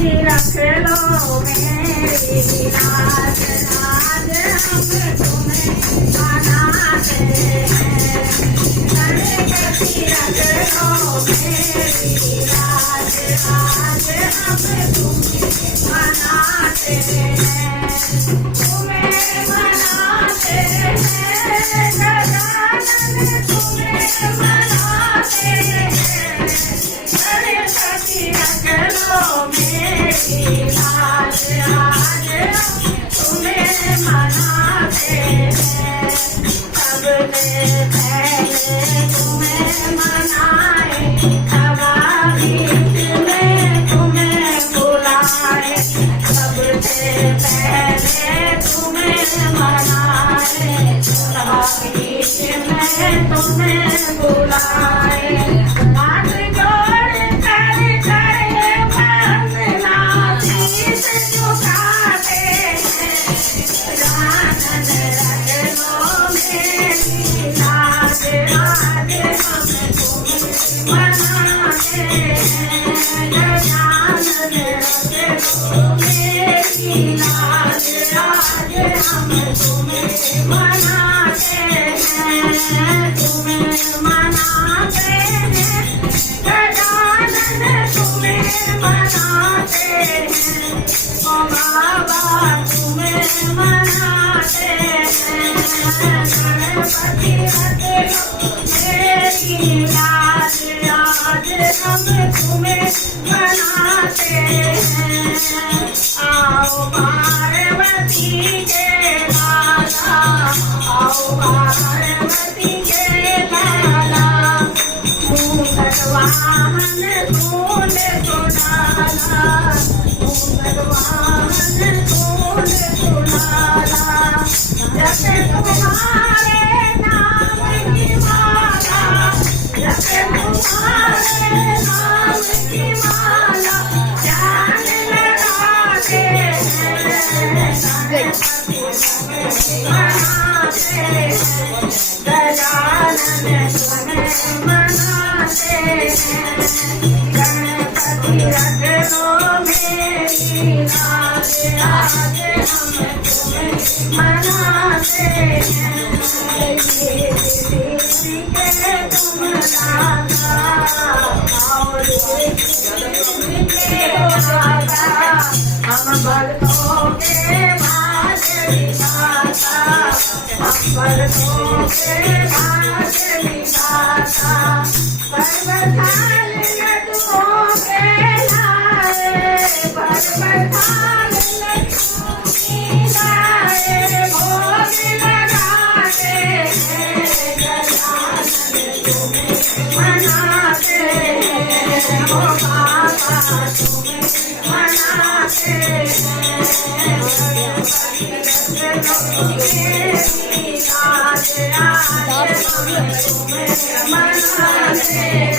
रख लो मेरी लाज, आज हम तुम्हें मनाते हैं। कति रख लो मेरी लाज, आज हम तुम्हें मनाते हैं। तुम्हें मनाते हैं गजानन, तुम्हें मनाते हैं। कति रख लो मेरी लाज, आज तुम्हें मनाते हैं। सबसे पहले तुम्हें मनाए, तब बीच में तुम्हें बुलाए। सबसे पहले तुम्हें मनाए, तब बीच में तुम्हें बुलाए। हाथ जोड़ कर करे वंदना, शीश झुकाते हैं। गजानन रख लो मेरी लाज, आज हम तुम्हें मनाते हैं। गजानन रख लो मेरी लाज, आज हम तुम्हें मनाते हैं। तुम्हें मनाते हैं गजानन, तुम्हें मनाते हैं। ओ बाबा तुम्हें मनाते हैं। गणपति रख लो मेरी लाज, आज हम तुम्हें मनाते हैं। आओ पार्वती के लाला, आओ पार्वती के लाला। मूषक वाहन तूने तो डाला, मूषक वाहन तूने तो डाला। जैसे तुम्हारे नाम की माला, जैसे तुम्हारे नाम की माला, ध्यान लगाते हैं। मनाते हैं गजानन, तुम्हें मनाते हैं। गणपति रख लो मेरी लाज, आज हम तुम्हें मनाते हैं। ये देवी के तुम दाता, और देवी के दाता। हम भक्तों के भाग्य विधाता, हम भक्तों के भाग्य विधाता। पर्वताल लड्डुओं के लाए, पर्वताल लड्डुओं की लाए। भोग लगाते हैं गजानन, तुम्हें मनाते हैं। ओ बाबा तुम्हें मनाते हैं। मेरी लाज, आज हम तुम्हें मनाते हैं।